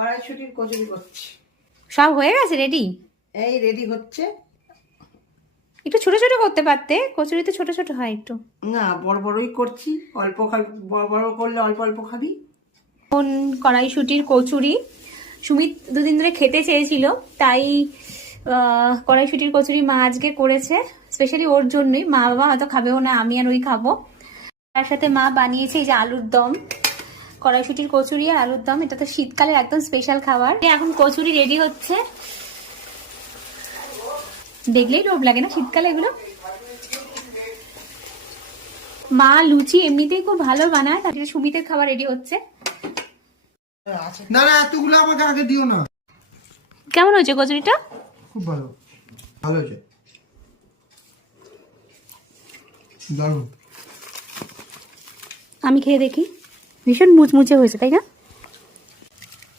কড়াইশুটির কচুরি করছি। সব হয়ে গেছে রেডি? এই রেডি হচ্ছে। একটু ছোট ছোট করতে পারতে, কচুরি তো ছোট ছোট হয় একটু। না, বড় বড়ই করছি। অল্প খাবি, বড় বড় করলে অল্প অল্প খাবি। এখন কড়াইশুটির কচুরি সুমিত দুদিন ধরে খেতে চেয়েছিল, তাই কড়াইশুটির কচুরি মা আজকে করেছে স্পেশালি ওর জন্যই। মা বাবা হয়তো খাবেও না, আমি আর ওই খাবো। তার সাথে মা বানিয়েছে এই যে আলুর দম, কড়াইশুটির কচুরি আর আলুর দম। এটা তো শীতকালের একদম স্পেশাল খাবার। এখন কচুরি রেডি হচ্ছে, দেখলেই লোভ লাগে না শীতকালে এগুলো। মা লুচি এমনিতেই খুব ভালো বানায়, তার সুমিতের খাবার রেডি হচ্ছে। না না, এতগুলো আমাকে আগে দিও না। কেমন হয়েছে কচুরিটা? খুব ভালো, ভালো হয়েছে, দারুণ। আমি খেয়ে দেখি, ভীষণ মুচমুচে হয়েছে তাই না?